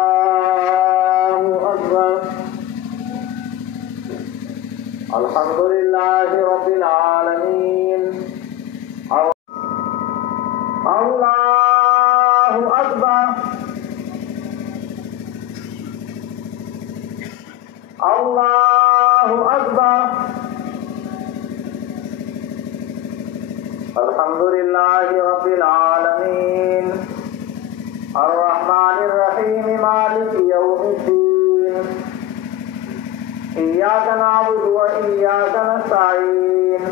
अल्लाहु अकबर। अल्हम्दुलिल्लाहि रब्बिल आलमीन। अल्लाहु अकबर। अल्लाहु अकबर। अल्हम्दुलिल्लाहि रब्बिल आलमीन। अर्रहमानिर रहीम मालिकि यौमिद्दीन। इय्याका नअबुदु व इय्याका नस्तईन।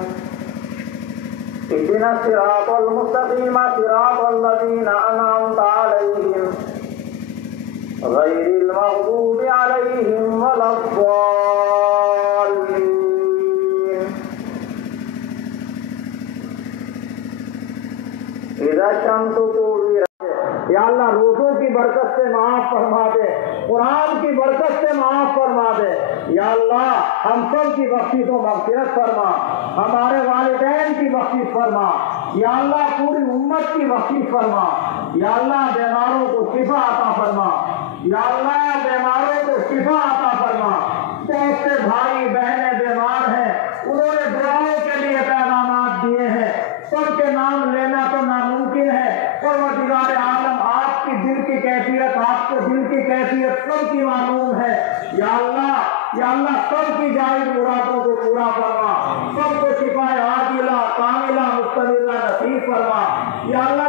इहदिनस सिरातल मुस्तकीम सिरातल लज़ीना अनअमता अलैहिम गैरिल मग़दूबि अलैहिम वलद्दाल्लीन। इज़ा शम्सु कुव्विरत। या अल्लाह रोज़ों की बरकत से माफ फरमा दे, कुरान की बरकत से माफ फरमा दे। या अल्लाह हम सब की बख्शिश व मग़फ़िरत फरमा, हमारे वालिदैन की बख्शिश फरमा। या अल्लाह पूरी उम्मत की बख्शिश फरमा। या अल्लाह बीमारों को शिफा अता फरमा। या अल्लाह बीमारों को शिफा अता फरमा। बहुत से भाई बहनें बीमार हैं, उन्होंने दुआओं के लिए पैगामात दिए हैं, सबके नाम लेना तो नामुमकिन है। परवरदिगार आलम आपकी दिल की कैफियत, आपको दिल की कैफियत सबकी मालूम है। या अल्लाह सबकी जायज़ मुरादों को पूरा फरमा, सबको शिफाए आजिला कामिला मुस्तमिरा नसीब फरमा। या अल्लाह